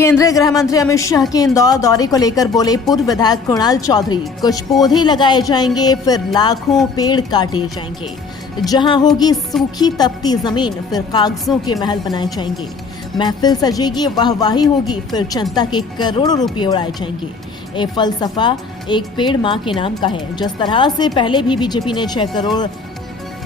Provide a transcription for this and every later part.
केंद्रीय गृह मंत्री अमित शाह के इंदौर दौरे को लेकर बोले पूर्व विधायक कुणाल चौधरी। कुछ पौधे लगाए जाएंगे, फिर लाखों पेड़ काटे जाएंगे। जहां होगी सूखी तपती जमीन, फिर कागजों के महल बनाए जाएंगे। महफिल सजेगी, वाहवाही होगी, फिर जनता के करोड़ों रुपए उड़ाए जाएंगे। ये फलसफा एक पेड़ मां के नाम का है। जिस तरह से पहले भी बीजेपी ने 6 करोड़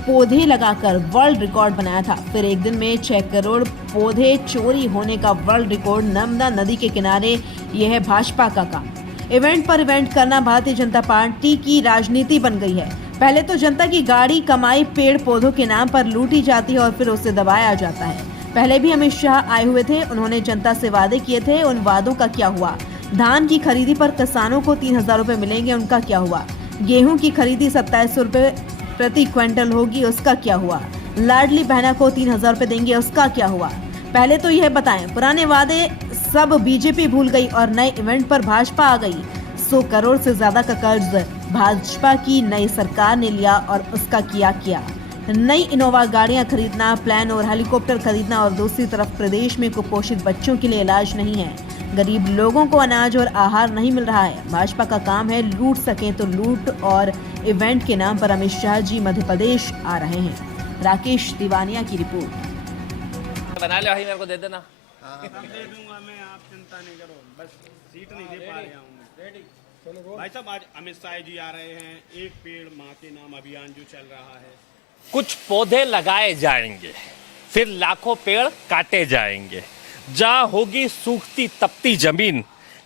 पौधे लगाकर वर्ल्ड रिकॉर्ड बनाया था, फिर एक दिन में 6 करोड़ पौधे चोरी होने का वर्ल्ड रिकॉर्ड नर्मदा नदी के किनारे, यह है भाजपा का काम। इवेंट पर इवेंट करना भारतीय जनता पार्टी की राजनीति बन गई है। पहले तो जनता की गाड़ी कमाई पेड़ पौधों के नाम पर लूटी जाती है और फिर उसे दबाया जाता है। पहले भी अमित शाह आए हुए थे, उन्होंने जनता से वादे किए थे, उन वादों का क्या हुआ? धान की खरीदी पर किसानों को 3000 रुपए मिलेंगे, उनका क्या हुआ? गेहूं की खरीदी 2700 रुपए प्रति क्विंटल होगी, उसका क्या हुआ? लाडली बहना को 3000 रुपए देंगे, उसका क्या हुआ? पहले तो यह बताएं, पुराने वादे सब बीजेपी भूल गई और नए इवेंट पर भाजपा आ गई। 100 करोड़ से ज्यादा का कर्ज भाजपा की नई सरकार ने लिया और उसका किया। नई इनोवा गाड़ियां खरीदना, प्लेन और हेलीकॉप्टर खरीदना, और दूसरी तरफ प्रदेश में कुपोषित बच्चों के लिए इलाज नहीं है। गरीब लोगों को अनाज और आहार नहीं मिल रहा है। भाजपा का काम है लूट सके तो लूट, और इवेंट के नाम पर अमित शाह जी मध्य प्रदेश आ रहे हैं। राकेश दीवानिया की रिपोर्ट। बना ले भाई, मेरे को दे देना। दे दूंगा मैं, आप चिंता नहीं करो, बस सीट नहीं दे पा रहा हूँ। भाई साहब, आज अमित शाह जी आ रहे हैं, एक पेड़ माँ के नाम अभियान जो चल रहा है। कुछ पौधे लगाए जाएंगे, फिर लाखों पेड़ काटे जाएंगे। जहां होगी सूखती तपती जमीन,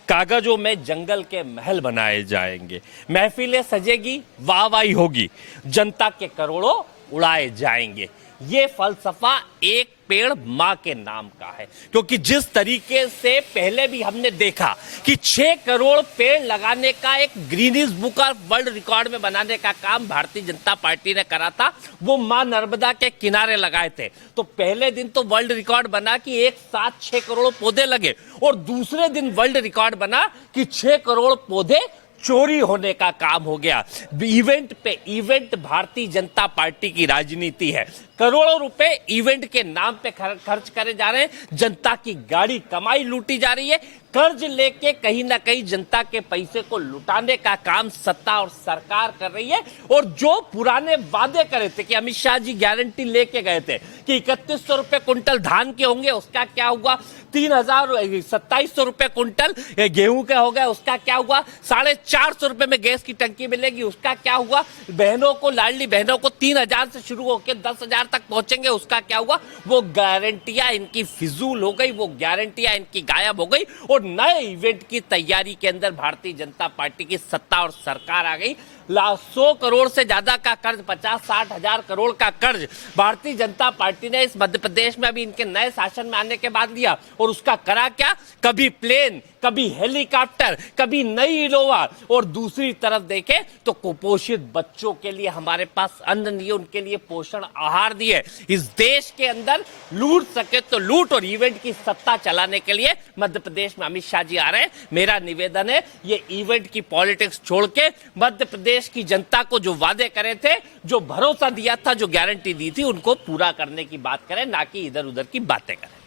कागजों में जंगल के महल बनाए जाएंगे। महफिलें सजेगी, वाहवाही होगी, जनता के करोड़ों उड़ाए जाएंगे। ये फलसफा एक पेड़ मां के नाम का है, क्योंकि जिस तरीके से पहले भी हमने देखा कि 6 करोड़ पेड़ लगाने का एक Guinness book of world record में बनाने का काम भारतीय जनता पार्टी ने करा था, वो मां नर्मदा के किनारे लगाए थे। तो पहले दिन तो वर्ल्ड रिकॉर्ड बना कि एक साथ 6 करोड़ पौधे लगे, और दूसरे दिन वर्ल्ड रिकॉर्ड बना कि 6 करोड़ पौधे चोरी होने का काम हो गया। इवेंट पे इवेंट भारतीय जनता पार्टी की राजनीति है। करोड़ों रुपए इवेंट के नाम पे खर्च करे जा रहे हैं। जनता की गाड़ी कमाई लूटी जा रही है। कर्ज लेके कहीं ना कहीं जनता के पैसे को लुटाने का काम सत्ता और सरकार कर रही है। और जो पुराने वादे करे थे कि अमित शाह जी गारंटी लेके गए थे कि 3100 रुपए कुंटल धान के होंगे, उसका क्या हुआ? 2700 रुपए कुंटल गेहूं के हो गए, उसका क्या हुआ? 450 रुपए में गैस की टंकी मिलेगी, उसका क्या हुआ? बहनों को, लाडली बहनों को 3000 से शुरू होकर 10,000 तक पहुंचेंगे, उसका क्या हुआ? वो गारंटियां इनकी फिजूल हो गई, वो गारंटियां इनकी गायब हो गई। और नए इवेंट की तैयारी के अंदर भारतीय जनता पार्टी की सत्ता और सरकार आ गई। 100 करोड़ से ज्यादा का कर्ज, 50-60 हजार करोड़ का कर्ज भारतीय जनता पार्टी ने इस मध्य प्रदेश में अभी इनके नए शासन में आने के बाद लिया। और उसका करा क्या? कभी प्लेन, कभी हेलीकॉप्टर, कभी नई इनोवा। और दूसरी तरफ देखें तो कुपोषित बच्चों के लिए हमारे पास अन्न नहीं है, उनके लिए पोषण आहार दिए। इस देश के अंदर लूट सके तो लूट, और इवेंट की सत्ता चलाने के लिए मध्य प्रदेश में अमित शाह जी आ रहे हैं। मेरा निवेदन है, ये इवेंट की पॉलिटिक्स छोड़ के मध्य प्रदेश की जनता को जो वादे करे थे, जो भरोसा दिया था, जो गारंटी दी थी, उनको पूरा करने की बात करें, ना कि इधर उधर की बातें करें।